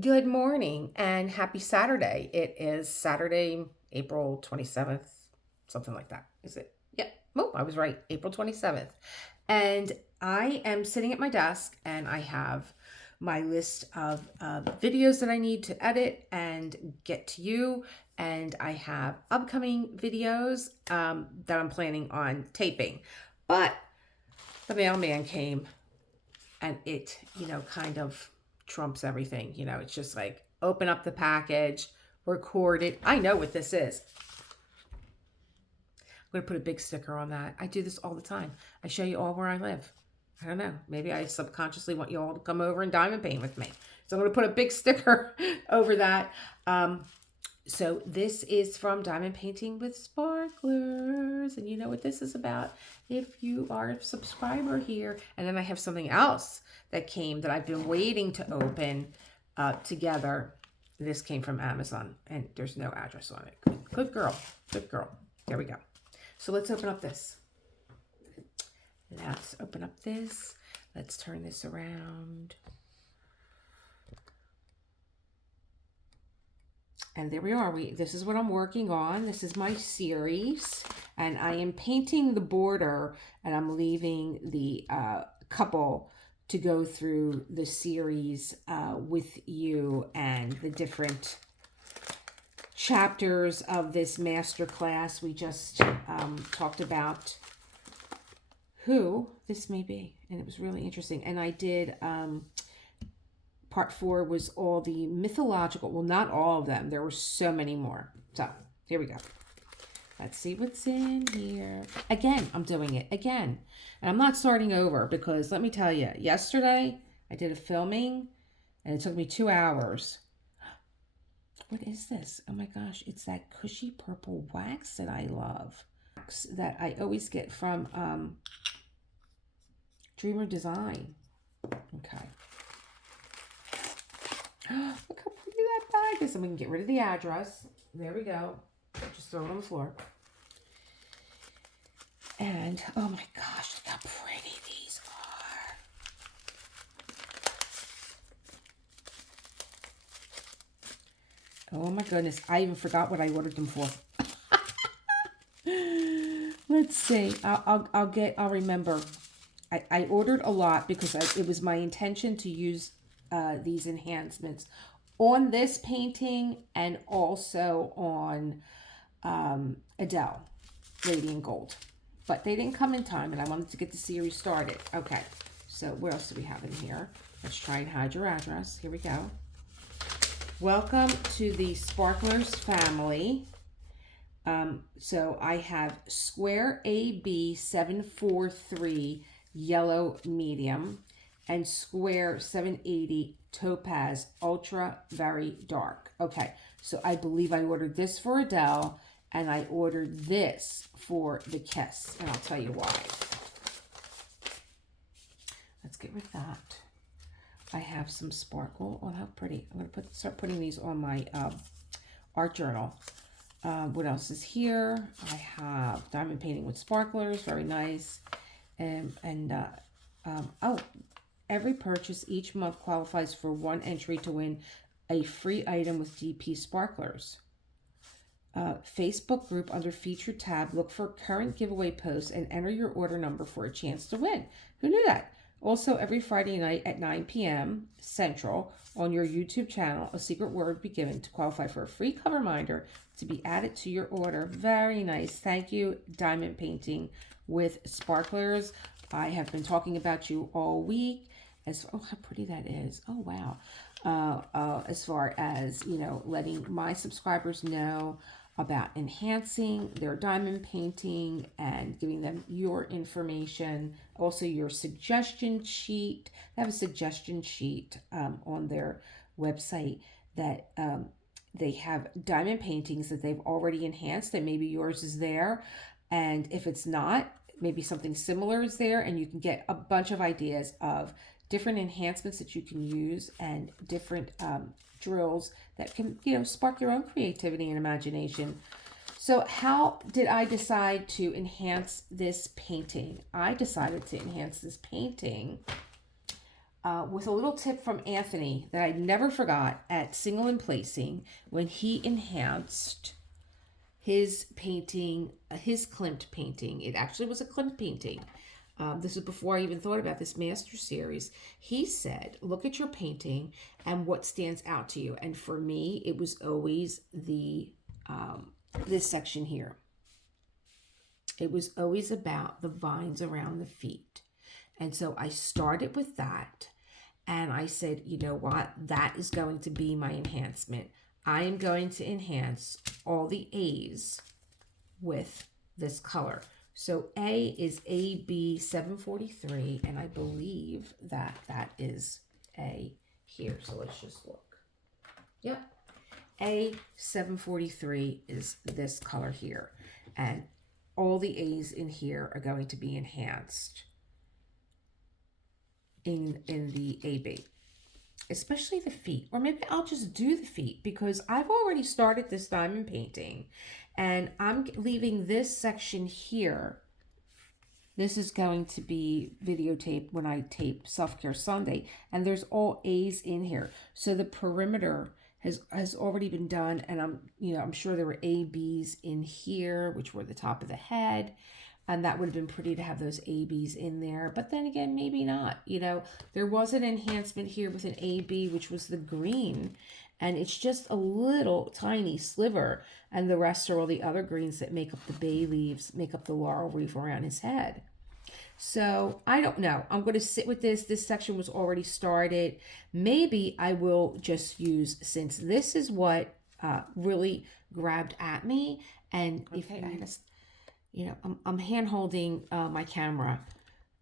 Good morning and happy Saturday. It is Saturday, April 27th, something like that. Is it? Yeah. Oh, I was right. April 27th. And I am sitting at my desk and I have my list of videos that I need to edit and get to you. And I have upcoming videos that I'm planning on taping. But the mailman came and it, kind of trumps everything. It's just like open up the package, record it. I know what this is. I'm going to put a big sticker on that. I do this all the time. I show you all where I live. I don't know. Maybe I subconsciously want you all to come over and diamond paint with me. So I'm going to put a big sticker over that. So this is from Diamond Painting with Sparklers. And you know what this is about if you are a subscriber here. And then I have something else that came that I've been waiting to open together. This came from Amazon and there's no address on it. Good girl. Good girl. There we go. So let's open up this. Let's open up this. Let's turn this around. And there we are. This is what I'm working on. This is my series. And I am painting the border and I'm leaving the couple to go through the series with you and the different chapters of this master class. We just talked about who this may be. And it was really interesting. And I did... Part 4 was all the mythological, well, not all of them. There were so many more. So here we go. Let's see what's in here. Again, I'm doing it again. And I'm not starting over because let me tell you, yesterday I did a filming and it took me 2 hours. What is this? Oh my gosh, it's that cushy purple wax that I love. That I always get from Dreamer Design. Okay. Look how pretty that bag is. And we can get rid of the address. There we go. Just throw it on the floor. And, oh my gosh, look how pretty these are. Oh my goodness. I even forgot what I ordered them for. Let's see. I'll remember. I ordered a lot because it was my intention to use these enhancements on this painting and also on Adele, Radiant Gold. But they didn't come in time and I wanted to get the series started. Okay, so what else do we have in here? Let's try and hide your address. Here we go. Welcome to the Sparklers family. So I have Square AB 743 Yellow Medium and Square 780 Topaz Ultra Very Dark. Okay, so I believe I ordered this for Adele and I ordered this for the Kiss, and I'll tell you why. Let's get rid of that. I have some sparkle. Oh, how pretty. I'm going to start putting these on my art journal. What else is here? I have Diamond Painting with Sparklers. Very nice. Oh, every purchase each month qualifies for one entry to win a free item with DP Sparklers. Facebook group under featured tab. Look for current giveaway posts and enter your order number for a chance to win. Who knew that? Also, every Friday night at 9 p.m. Central on your YouTube channel, a secret word will be given to qualify for a free cover reminder to be added to your order. Very nice. Thank you, Diamond Painting with Sparklers. I have been talking about you all week. Oh, how pretty that is. Oh, wow. As far as, letting my subscribers know about enhancing their diamond painting and giving them your information. Also, your suggestion sheet. They have a suggestion sheet on their website that they have diamond paintings that they've already enhanced, and maybe yours is there. And if it's not, maybe something similar is there, and you can get a bunch of ideas of different enhancements that you can use and different drills that can, spark your own creativity and imagination. So how did I decide to enhance this painting? I decided to enhance this painting with a little tip from Anthony that I never forgot at Single and Placing when he enhanced his painting, his Klimt painting. It actually was a Klimt painting. This is before I even thought about this master series. He said, look at your painting and what stands out to you. And for me, it was always the this section here. It was always about the vines around the feet. And so I started with that. And I said, you know what? That is going to be my enhancement. I am going to enhance all the A's with this color. So A is AB 743, and I believe that that is A here. So let's just look. Yep. A 743 is this color here. And all the A's in here are going to be enhanced in the AB. Especially the feet, or maybe I'll just do the feet because I've already started this diamond painting and I'm leaving this section here. This is going to be videotaped when I tape Self-Care Sunday, and there's all A's in here. So the perimeter has already been done, and I'm sure there were A, B's in here, which were the top of the head. And that would have been pretty to have those ABs in there. But then again, maybe not. There was an enhancement here with an AB, which was the green. And it's just a little tiny sliver. And the rest are all the other greens that make up the bay leaves, make up the laurel wreath around his head. So I don't know. I'm going to sit with this. This section was already started. Maybe I will just use, since this is what really grabbed at me. And okay, I'm hand holding my camera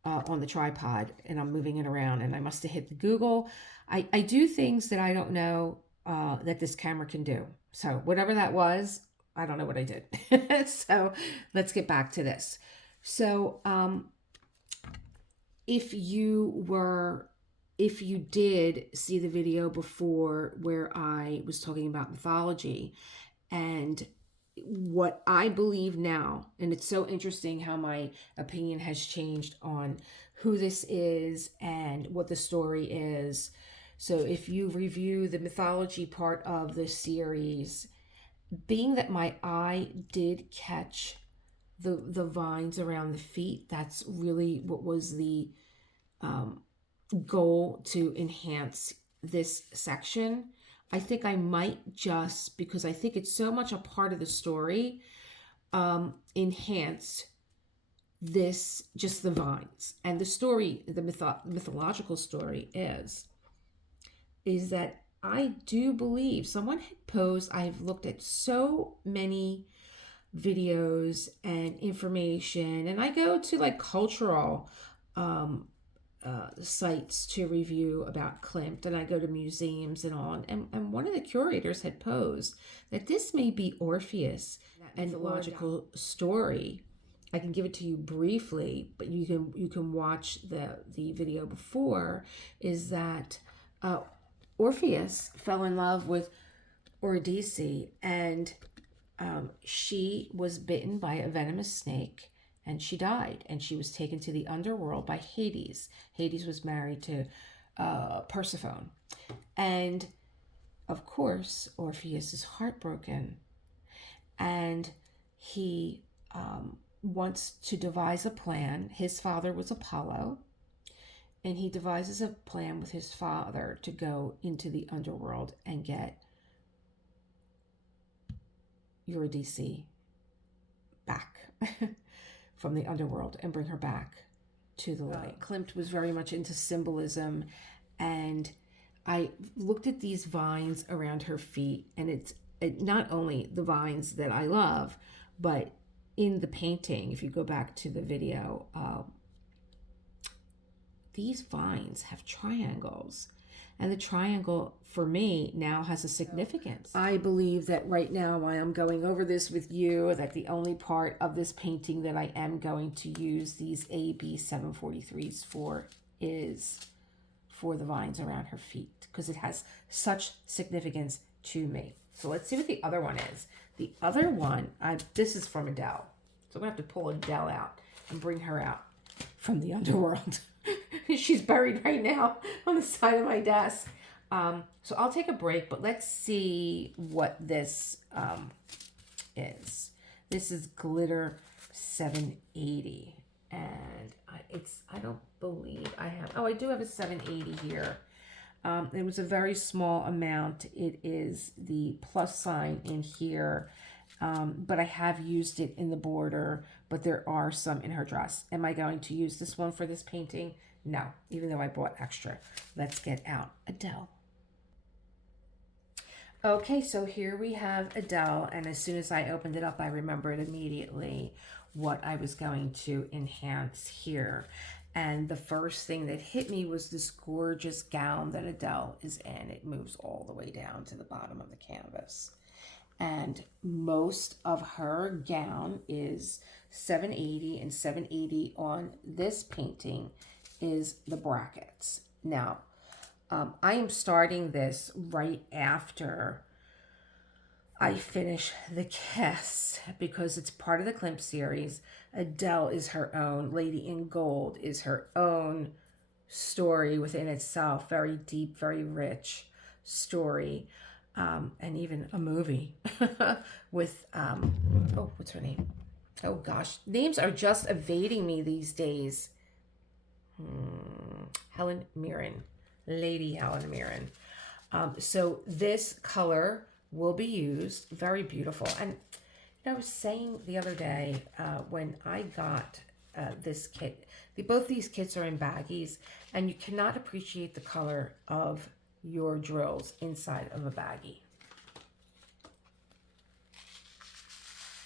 on the tripod and I'm moving it around, and I must have hit the Google. I do things that I don't know that this camera can do. So whatever that was, I don't know what I did. So let's get back to this. So if you did see the video before where I was talking about mythology and what I believe now, and it's so interesting how my opinion has changed on who this is and what the story is. So if you review the mythology part of this series, being that my eye did catch the vines around the feet, that's really what was the goal to enhance this section. I think I might just, because I think it's so much a part of the story, enhance this, just the vines. And the story, the mythological story is that I do believe someone had posed, I've looked at so many videos and information, and I go to like cultural sites to review about Klimt, and I go to museums and all, and one of the curators had posed that this may be Orpheus, and mythological story. I can give it to you briefly, but you can watch the video before. Is that Orpheus fell in love with Eurydice, and she was bitten by a venomous snake. And she died, and she was taken to the underworld by Hades. Hades was married to Persephone. And, of course, Orpheus is heartbroken. And he wants to devise a plan. His father was Apollo. And he devises a plan with his father to go into the underworld and get Eurydice back. From the underworld and bring her back to the light. Klimt was very much into symbolism, and I looked at these vines around her feet, and it's not only the vines that I love, but in the painting, if you go back to the video, these vines have triangles. And the triangle, for me, now has a significance. I believe that right now, while I'm going over this with you, that the only part of this painting that I am going to use these AB 743s for is for the vines around her feet, because it has such significance to me. So let's see what the other one is. The other one, this is from Adele. So I'm going to have to pull Adele out and bring her out from the underworld. She's buried right now on the side of my desk. So I'll take a break, but let's see what this is. This is Glitter 780, and I don't believe I have. Oh, I do have a 780 here. It was a very small amount. It is the plus sign in here, but I have used it in the border, but there are some in her dress. Am I going to use this one for this painting? No, even though I bought extra. Let's get out Adele. Okay, so here we have Adele, and as soon as I opened it up, I remembered immediately what I was going to enhance here. And the first thing that hit me was this gorgeous gown that Adele is in. It moves all the way down to the bottom of the canvas. And most of her gown is 780, and 780 on this painting is the brackets. Now, I am starting this right after I finish the kiss because it's part of the Klimt series. Adele is her own. Lady in Gold is her own story within itself. Very deep, very rich story. And even a movie with, oh, what's her name? Oh gosh, names are just evading me these days. Helen Mirren. Lady Helen Mirren. So this color will be used. Very beautiful. And I was saying the other day when I got this kit, both these kits are in baggies, and you cannot appreciate the color of your drills inside of a baggie.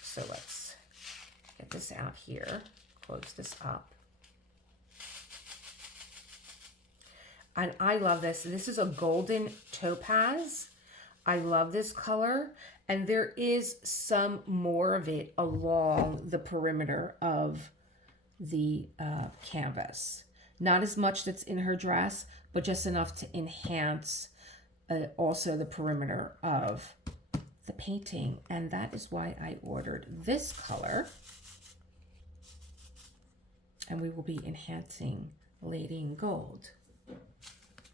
So let's get this out here, close this up. And I love this. This is a golden topaz. I love this color. And there is some more of it along the perimeter of the canvas. Not as much that's in her dress, but just enough to enhance also the perimeter of the painting. And that is why I ordered this color. And we will be enhancing Lady in Gold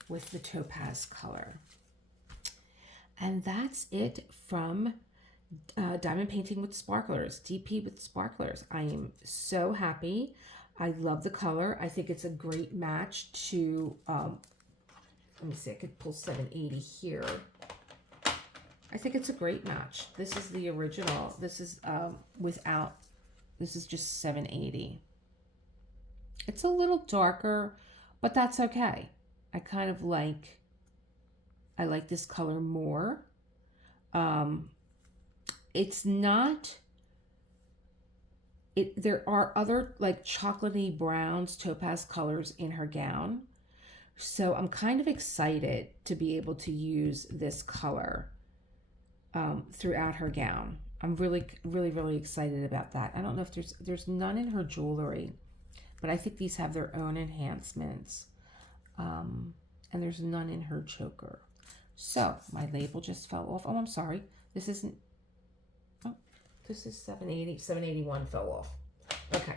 with the topaz color. And that's it from Diamond Painting with Sparklers, DP with Sparklers. I am so happy. I love the color. I think it's a great match to, let me see, I could pull 780 here. I think it's a great match. This is the original. This is without, this is just 780. It's a little darker, but that's okay. I kind of like, I like this color more. It's not, there are other like chocolatey browns, topaz colors in her gown. So I'm kind of excited to be able to use this color throughout her gown. I'm really, really, really excited about that. I don't know if there's none in her jewelry, but I think these have their own enhancements. And there's none in her choker. So my label just fell off. Oh, I'm sorry. This isn't, oh, this is 780, 781 fell off. Okay.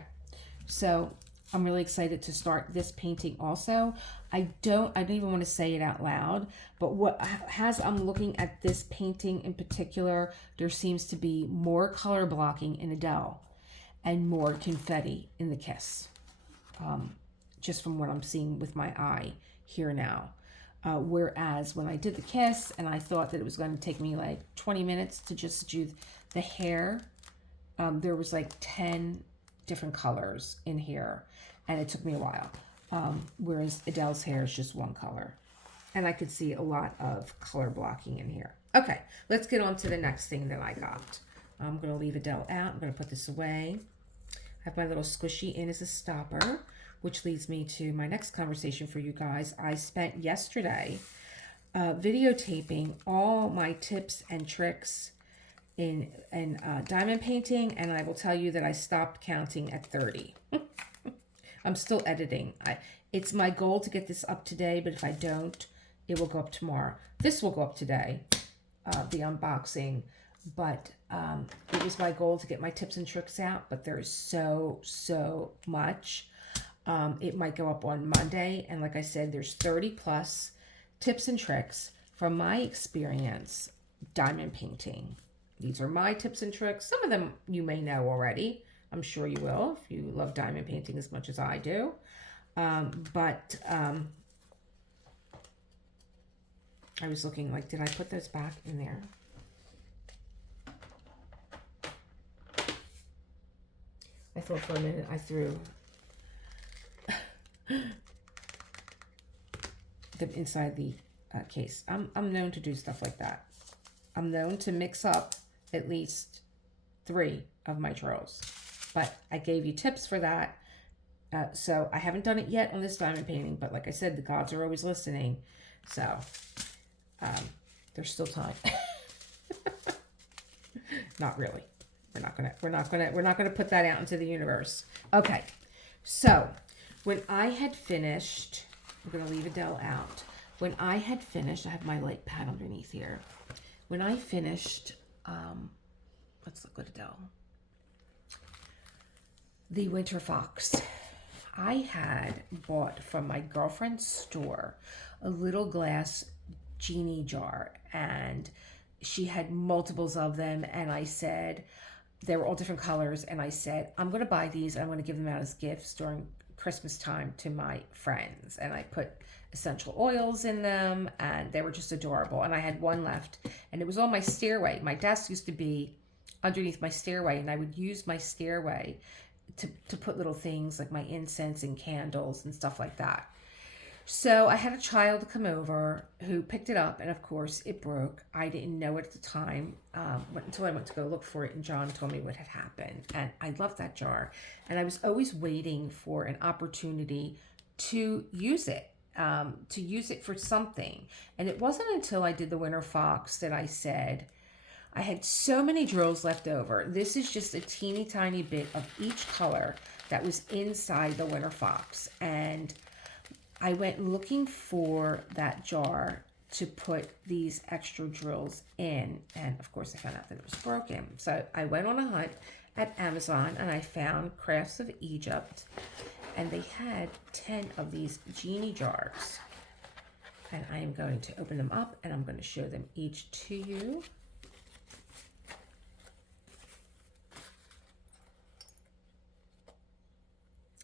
So I'm really excited to start this painting also. I don't even want to say it out loud, but as I'm looking at this painting in particular, there seems to be more color blocking in Adele and more confetti in the kiss. Just from what I'm seeing with my eye here now. Whereas when I did the kiss and I thought that it was going to take me like 20 minutes to just do the hair, there was like 10 different colors in here and it took me a while. Whereas Adele's hair is just one color. And I could see a lot of color blocking in here. Okay, let's get on to the next thing that I got. I'm going to leave Adele out. I'm going to put this away. I have my little squishy in as a stopper, which leads me to my next conversation for you guys. I spent yesterday videotaping all my tips and tricks in diamond painting, and I will tell you that I stopped counting at 30. I'm still editing. It's my goal to get this up today, but if I don't, it will go up tomorrow. This will go up today, the unboxing, but it was my goal to get my tips and tricks out, but there is so much. It might go up on Monday. And like I said, there's 30 plus tips and tricks from my experience diamond painting. These are my tips and tricks. Some of them you may know already. I'm sure you will if you love diamond painting as much as I do. But I was looking like, did I put those back in there? I thought for a minute I threw them inside the case. I'm known to do stuff like that. I'm known to mix up at least 3 of my drills, but I gave you tips for that. So I haven't done it yet on this diamond painting, but like I said, the gods are always listening. So there's still time. Not really. We're not gonna put that out into the universe. Okay. So when I had finished, I'm gonna leave Adele out. When I had finished, I have my light pad underneath here. When I finished, let's look at Adele. The Winter Fox. I had bought from my girlfriend's store a little glass Genie jar, and she had multiples of them, and I said, they were all different colors, and I said, I'm going to buy these, and I'm going to give them out as gifts during Christmas time to my friends. And I put essential oils in them, and they were just adorable. And I had one left, and it was on my stairway. My desk used to be underneath my stairway, and I would use my stairway to put little things like my incense and candles and stuff like that. So I had a child come over who picked it up, and of course it broke. I didn't know it at the time until I went to go look for it, and John told me what had happened. And I loved that jar, and I was always waiting for an opportunity to use it for something. And it wasn't until I did the Winter Fox that I said, I had so many drills left over. This is just a teeny tiny bit of each color that was inside the Winter Fox. And I went looking for that jar to put these extra drills in. And of course I found out that it was broken. So I went on a hunt at Amazon, and I found Crafts of Egypt. And they had 10 of these Genie jars. And I am going to open them up, and I'm going to show them each to you.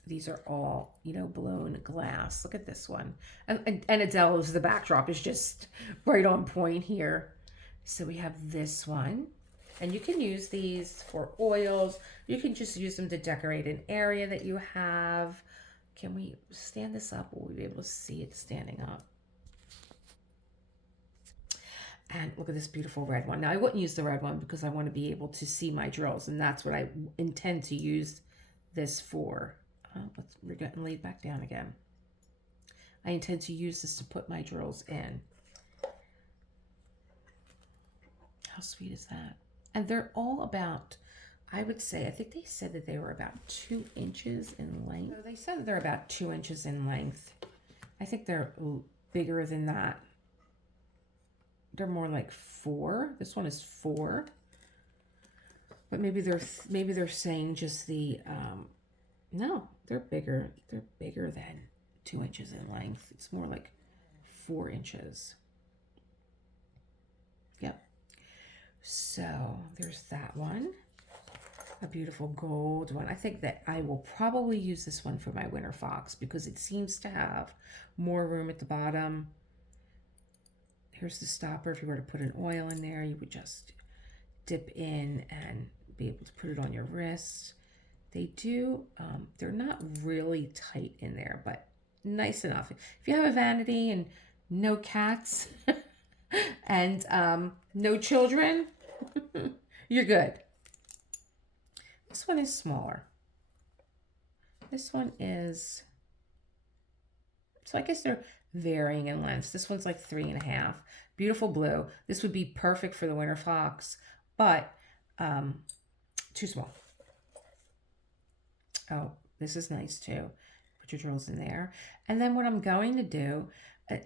These are all, blown glass. Look at this one. And Adele's, the backdrop is just right on point here. So we have this one. And you can use these for oils. You can just use them to decorate an area that you have. Can we stand this up? Will we be able to see it standing up? And look at this beautiful red one. Now, I wouldn't use the red one because I want to be able to see my drills. And that's what I intend to use this for. We're getting laid back down again. I intend to use this to put my drills in. How sweet is that? And they're all about, I would say, I think they said that they were about 2 inches in length. So they said that they're about 2 inches in length. I think they're bigger than that. They're more like 4. This one is 4. But maybe they're saying just the no, they're bigger. They're bigger than 2 inches in length. It's more like 4 inches. Yep. So there's that one. A beautiful gold one. I think that I will probably use this one for my Winter Fox because it seems to have more room at the bottom. Here's the stopper. If you were to put an oil in there, you would just dip in and be able to put it on your wrist. They do, they're not really tight in there, but nice enough. If you have a vanity and no cats and no children, you're good. This one is smaller. This one is, so I guess they're varying in lengths. This one's like 3.5. Beautiful blue. This would be perfect for the Winter Fox, but too small. Oh, this is nice too. Put your drills in there. And then what I'm going to do,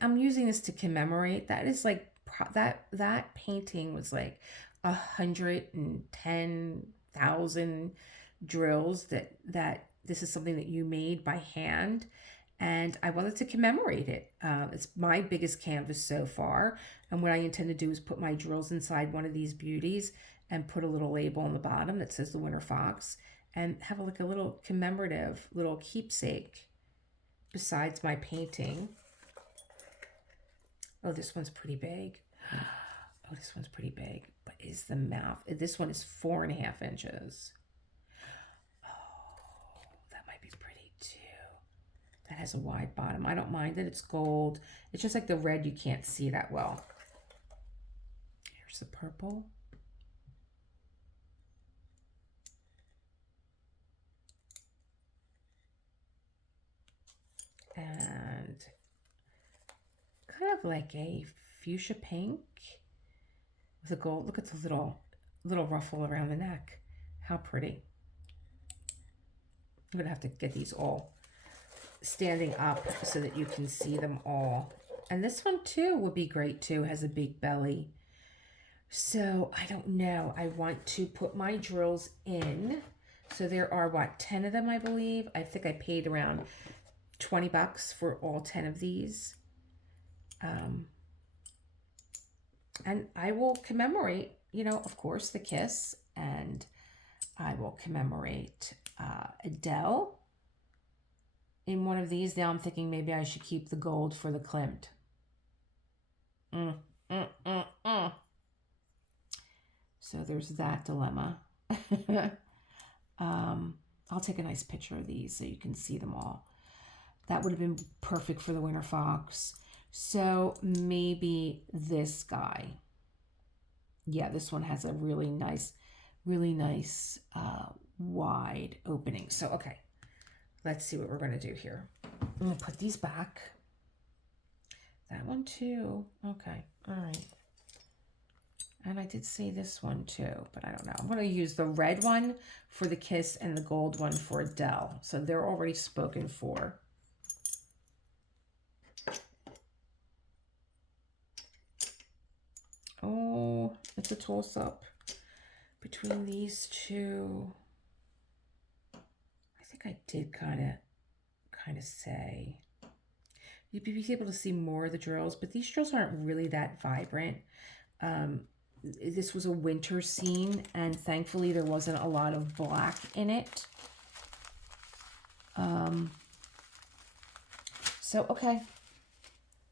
I'm using this to commemorate. That is like, that painting was like 110,000 drills that this is something that you made by hand, and I wanted to commemorate it. It's my biggest canvas so far, and what I intend to do is put my drills inside one of these beauties and put a little label on the bottom that says the Winter Fox, and have like a little commemorative little keepsake besides my painting. Oh, this one's pretty big. Oh, this one's pretty big. But is the mouth? This one is 4.5 inches. Oh, that might be pretty too. That has a wide bottom. I don't mind that it's gold. It's just like the red, you can't see that well. Here's the purple. And kind of like a fuchsia pink with a gold. Look at the little ruffle around the neck. How pretty. I'm gonna have to get these all standing up so that you can see them all. And this one too would be great too. It has a big belly. So I don't know. I want to put my drills in. So there are what, 10 of them, I believe. I think I paid around $20 for all 10 of these. And I will commemorate, you know, of course, the kiss, and I will commemorate Adele in one of these. Now I'm thinking maybe I should keep the gold for the Klimt. So there's that dilemma. I'll take a nice picture of these so you can see them all. That would have been perfect for the Winter Fox. So maybe this guy. Yeah, this one has a really nice wide opening. So, okay, let's see what we're going to do here. I'm going to put these back. That one too. Okay, all right. And I did say this one too, but I don't know. I'm going to use the red one for the kiss and the gold one for Adele. So they're already spoken for. Oh, it's a toss-up between these two. I think I did kind of say. You'd be able to see more of the drills, but these drills aren't really that vibrant. This was a winter scene, and thankfully there wasn't a lot of black in it. So, okay.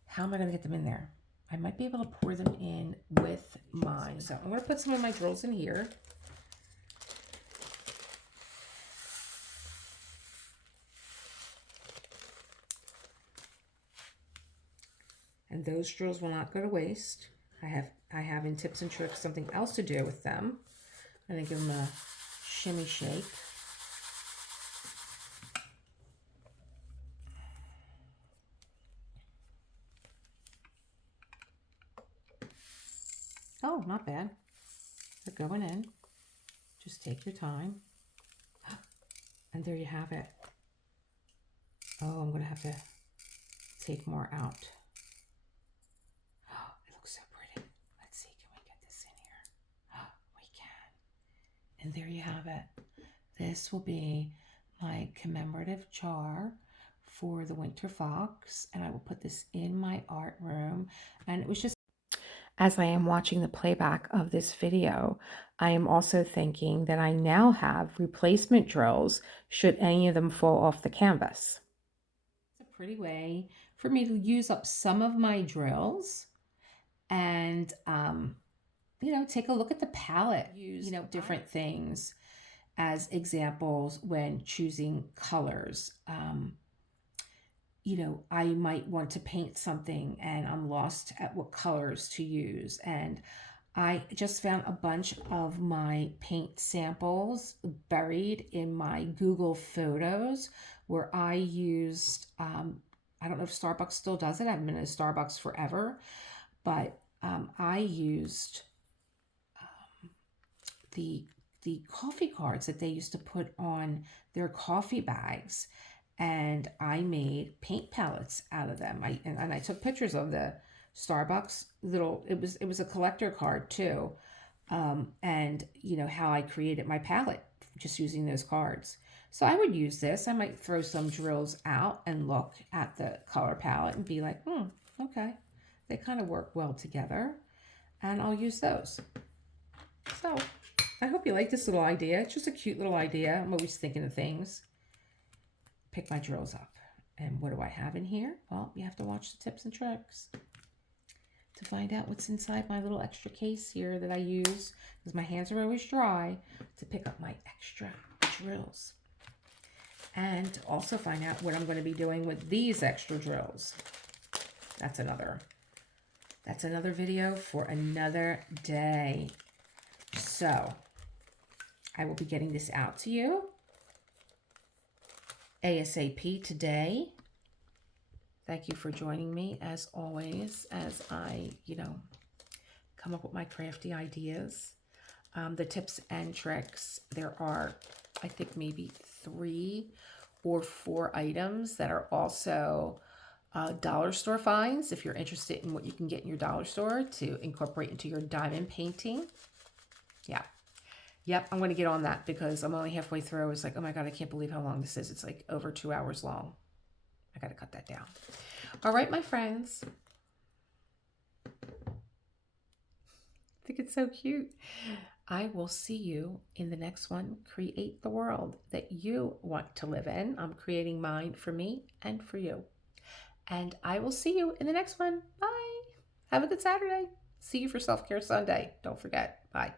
How am I going to get them in there? I might be able to pour them in with mine. So I'm going to put some of my drills in here. And those drills will not go to waste. I have in tips and tricks something else to do with them. I'm going to give them a shimmy shake. Oh, not bad. They're going in. Just take your time. And there you have it. Oh, I'm going to have to take more out. Oh, it looks so pretty. Let's see, can we get this in here? Oh, we can. And there you have it. This will be my commemorative jar for the Winter Fox, and I will put this in my art room. And it was just, as I am watching the playback of this video, I am also thinking that I now have replacement drills should any of them fall off the canvas. It's a pretty way for me to use up some of my drills and, you know, take a look at the palette, use, you know, different things as examples when choosing colors. You know, I might want to paint something and I'm lost at what colors to use. And I just found a bunch of my paint samples buried in my Google Photos where I used, I don't know if Starbucks still does it. I haven't been in a Starbucks forever, but I used the coffee cards that they used to put on their coffee bags. And I made paint palettes out of them. I took pictures of the Starbucks little, it was a collector card too. And you know, how I created my palette just using those cards. So I would use this. I might throw some drills out and look at the color palette and be like, okay, they kind of work well together, and I'll use those. So I hope you like this little idea. It's just a cute little idea. I'm always thinking of things. Pick my drills up. And what do I have in here? Well, you have to watch the tips and tricks to find out what's inside my little extra case here that I use, because my hands are always dry, to pick up my extra drills. And to also find out what I'm going to be doing with these extra drills. That's another video for another day. So I will be getting this out to you ASAP today. Thank you for joining me as always, as I, come up with my crafty ideas. The tips and tricks, there are, I think, maybe 3 or 4 items that are also dollar store finds, if you're interested in what you can get in your dollar store to incorporate into your diamond painting. Yeah. Yep, I'm going to get on that because I'm only halfway through. It's like, oh my God, I can't believe how long this is. It's like over 2 hours long. I got to cut that down. All right, my friends. I think it's so cute. I will see you in the next one. Create the world that you want to live in. I'm creating mine for me and for you. And I will see you in the next one. Bye. Have a good Saturday. See you for Self-Care Sunday. Don't forget. Bye.